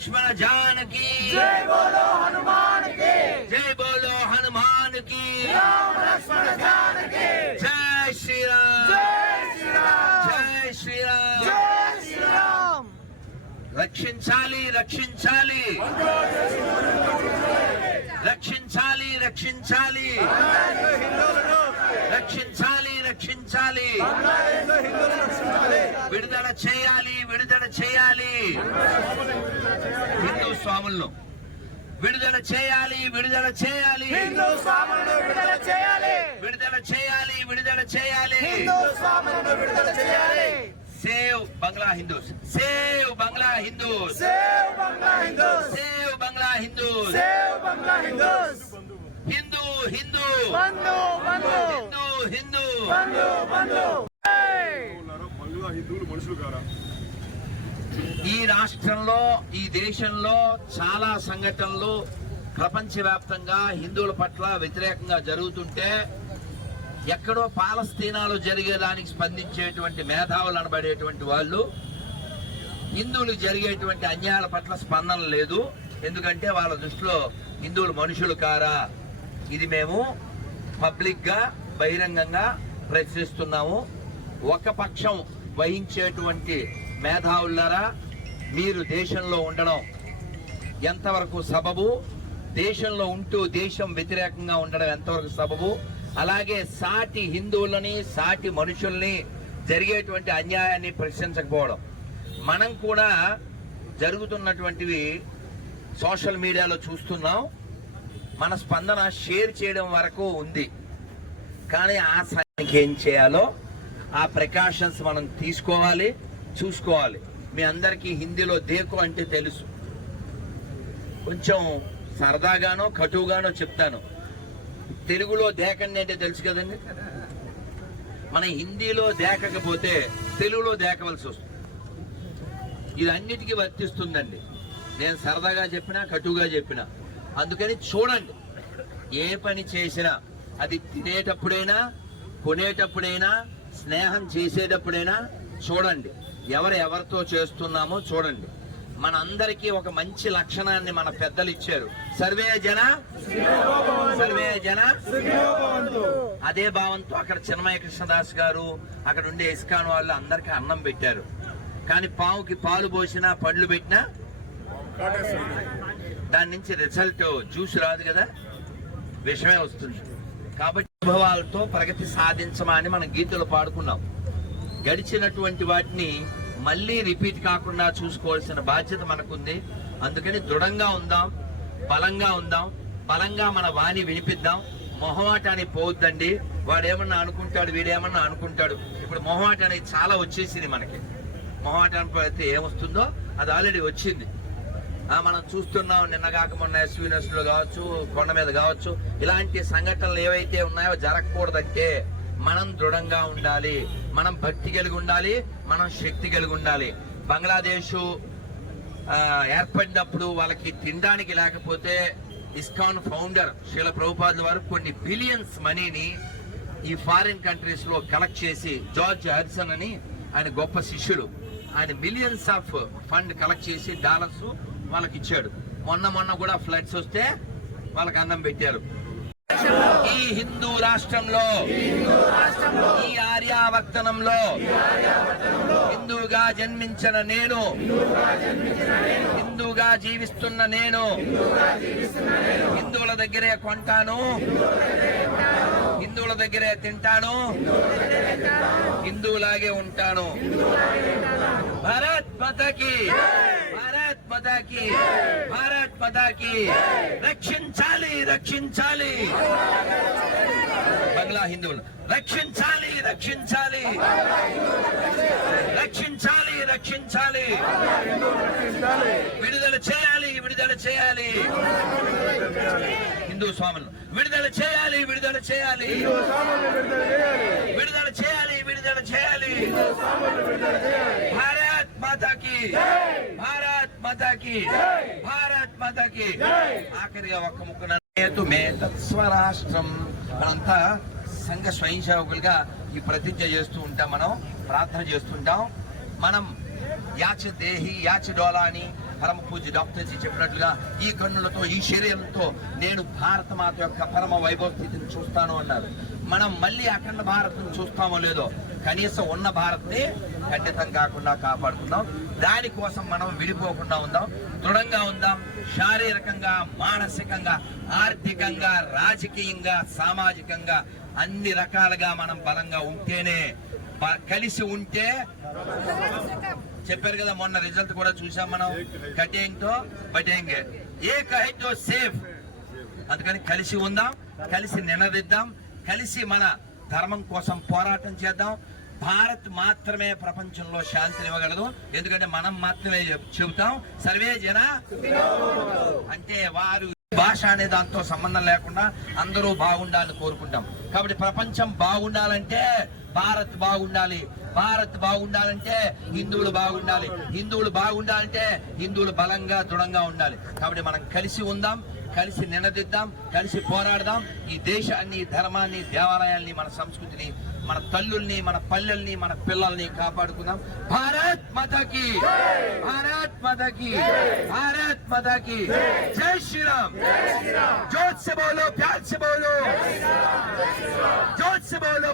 లక్ష్మణ జానకి. జై బోలో హనుమాన్కి జై బోలో హనుమాన్కి రామ లక్ష్మణ జానకి. జై శ్రీరామ్. జై శ్రీరామ్. జై శ్రీరామ్. జై రక్షించాలి రక్షించాలి. రక్షించాలి రక్షించాలి. రక్షించాలి రక్షించాలి. విడుదల చేయాలి విడుదల చేయాలి. హిందూ స్వాములను విడుదల చేయాలి విడుదల చేయాలి. హిందూ స్వాములను విడుదల చేయాలి. విడుదల చేయాలి విడుదల చేయాలి. హిందూ స్వాములను విడుదల చేయాలి. Save Bangla Hindus. Save Bangla Hindus. Save Bangla Hindus. Save Bangla Hindus. Save Bangla Hindus. Hindu Hindu. బంధు బంధు. హిందూ. హిందువులు మనుషులు కారా? ఈ రాష్ట్రంలో ఈ దేశంలో చాలా సంఘటనలు ప్రపంచవ్యాప్తంగా హిందువుల పట్ల వ్యతిరేకంగా జరుగుతుంటే ఎక్కడో పాలస్తీనాలో జరిగేదానికి స్పందించేటువంటి మేధావులు అనబడేటువంటి వాళ్ళు హిందువులు జరిగేటువంటి అన్యాయాల పట్ల స్పందన లేదు. ఎందుకంటే వాళ్ళ దృష్టిలో హిందువులు మనుషులు కారా? ఇది మేము పబ్లిక్గా బహిరంగంగా ప్రశ్నిస్తున్నాము. ఒక పక్షం వహించేటువంటి మేధావులారా మీరు దేశంలో ఉండడం ఎంతవరకు సబబు? దేశంలో ఉంటూ దేశం వ్యతిరేకంగా ఉండడం ఎంతవరకు సబబు? అలాగే సాటి హిందువులని సాటి మనుషుల్ని జరిగేటువంటి అన్యాయాన్ని ప్రశ్నించకపోవడం. మనం కూడా జరుగుతున్నటువంటివి సోషల్ మీడియాలో చూస్తున్నాం. మన స్పందన షేర్ చేయడం వరకు ఉంది. కానీ ఆ సమయానికి ఏం చేయాలో ఆ ప్రికాషన్స్ మనం తీసుకోవాలి చూసుకోవాలి. మీ అందరికీ హిందీలో దేకు అంటే తెలుసు. కొంచెం సరదాగానో కటువుగానో చెప్తాను. తెలుగులో దేకండి అంటే తెలుసు కదండి? మన హిందీలో దేకకపోతే తెలుగులో దేకవలసి వస్తుంది. ఇది అన్నిటికీ వర్తిస్తుందండి. నేను సరదాగా చెప్పినా కటువుగా చెప్పినా. అందుకని చూడండి. ఏ పని చేసినా అది తినేటప్పుడైనా కొనేటప్పుడైనా స్నేహం చేసేటప్పుడైనా చూడండి. ఎవరు ఎవరితో చేస్తున్నామో చూడండి. మనందరికీ ఒక మంచి లక్షణాన్ని మన పెద్దలు ఇచ్చారు. సర్వే జన? సర్వే జన? అదే భావంతో అక్కడ చిన్మయ కృష్ణదాస్ గారు అక్కడ ఉండే ఇస్కాన్ వాళ్ళు అందరికీ అన్నం పెట్టారు. కానీ పావుకి పాలు పోసినా పండ్లు పెట్టినా దాని నుంచి రిజల్ట్ జ్యూస్ రాదు కదా? విషమే వస్తుంది. కాబట్టి అనుభవాలతో ప్రగతి సాధించమని మనం గీతలు పాడుకున్నాం. గడిచినటువంటి వాటిని మళ్ళీ రిపీట్ కాకుండా చూసుకోవాల్సిన బాధ్యత మనకుంది. అందుకని దృఢంగా ఉందాం బలంగా ఉందాం బలంగా మన వాణి వినిపిద్దాం. మొహమాటాన్ని పోవద్దండి. వాడేమన్నా అనుకుంటాడు వీడేమన్నా అనుకుంటాడు. ఇప్పుడు మొహమాటానికి చాలా వచ్చేసింది మనకి. మొహమాటానికి అయితే ఏమొస్తుందో అది ఆల్రెడీ వచ్చింది. మనం చూస్తున్నాం నిన్న కాక మొన్న ఎస్వీనెస్లో కావచ్చు కొండ మీద కావచ్చు ఇలాంటి సంఘటనలు ఏవైతే ఉన్నాయో జరగకూడదంటే మనం దృఢంగా ఉండాలి. మనం భక్తి కలిగి ఉండాలి మనం శక్తి కలిగి ఉండాలి. బంగ్లాదేశ్ ఏర్పడినప్పుడు వాళ్ళకి తినడానికి లేకపోతే ఇస్కాన్ ఫౌండర్ శీల ప్రభుపాదుల వారు కొన్ని బిలియన్స్ మనీని ఈ ఫారిన్ కంట్రీస్లో కలెక్ట్ చేసి జార్జ్ హరిసన్ అని ఆయన గొప్ప శిష్యుడు. ఆయన మిలియన్స్ ఆఫ్ ఫండ్ కలెక్ట్ చేసి డాలర్స్ వాళ్ళకి ఇచ్చాడు మొన్న మొన్న కూడా ఫ్లడ్స్ వస్తే వాళ్ళకి అన్నం పెట్టారు. ఈ హిందూ రాష్ట్రంలో ఈ ఆర్యావర్తనంలో హిందూగా జన్మించిన నేను హిందూగా జీవిస్తున్న నేను హిందువుల దగ్గరే కొంటాను హిందువుల దగ్గరే తింటాను హిందువులాగే ఉంటాను. భారత్ మాతాకి పదాకి భారత్ పదాకి రక్షించాలి రక్షించాలి. బంగ్లా హిందువులు రక్షించాలి రక్షించాలి. రక్షించాలి రక్షించాలి. విడుదల చేయాలి విడుదల చేయాలి. హిందూ స్వాములు విడుదల చేయాలి విడుదల చేయాలి. విడుదల చేయాలి విడుదల చేయాలి. భారత్ మాతాకి భారత్ మాతాకి భారత్ మాతాకి ఆఖరిగా ఒక్క ముక్క నేతు మే తత్స్వరాష్ట్రం మనంతా సంఘ స్వయం సేవకులుగా ఈ ప్రతిజ్ఞ చేస్తూ ఉంటాం మనం ప్రార్థన చేస్తుంటాం మనం యాచ దేహి యాచ డోలా అని పరమ పూజ డాక్టర్ జీ చెప్పినట్లుగా ఈ కన్నులతో ఈ శరీరంతో నేను భారత మాత యొక్క పరమ వైభవ స్థితిని చూస్తాను అన్నారు. మనం మళ్ళీ అఖండ భారత్ను చూస్తామో లేదో కనీసం ఉన్న భారత్ని ఖండితం కాకుండా కాపాడుకుందాం. దానికోసం మనం విడిపోకుండా ఉందాం. దృఢంగా ఉందాం. శారీరకంగా మానసికంగా ఆర్థికంగా రాజకీయంగా సామాజికంగా అన్ని రకాలుగా మనం బలంగా ఉంటేనే కలిసి ఉంటే చెప్పారు కదా మొన్న రిజల్ట్ కూడా చూసాం మనం. కటింగ్తో బటింగ్. ఏ కహితో సేఫ్. అందుకని కలిసి ఉందాం కలిసి నినదిద్దాం కలిసి మన ధర్మం కోసం పోరాటం చేద్దాం. భారత్ మాత్రమే ప్రపంచంలో శాంతిని ఇవ్వగలదు. ఎందుకంటే మనం మాత్రమే చెబుతాం. సర్వే జన అంటే వారు భాష అనే దాంతో సంబంధం లేకుండా అందరూ బాగుండాలని కోరుకుంటాం. కాబట్టి ప్రపంచం బాగుండాలంటే భారత్ బాగుండాలి. భారత్ బాగుండాలంటే హిందువులు బాగుండాలి. హిందువులు బాగుండాలంటే హిందువులు బలంగా దృఢంగా ఉండాలి. కాబట్టి మనం కలిసి ఉందాం కలిసి నినదిద్దాం కలిసి పోరాడదాం. ఈ దేశాన్ని ధర్మాన్ని దేవాలయాల్ని మన సంస్కృతిని మన తల్లుల్ని మన పల్లెల్ని మన పిల్లల్ని కాపాడుకుందాం. భారత్ మాతాకి! భారత్ మాతాకి! భారత్ మాతాకి! జై శ్రీరామ్! జోత్సవాలు సభలో బాలు సభలో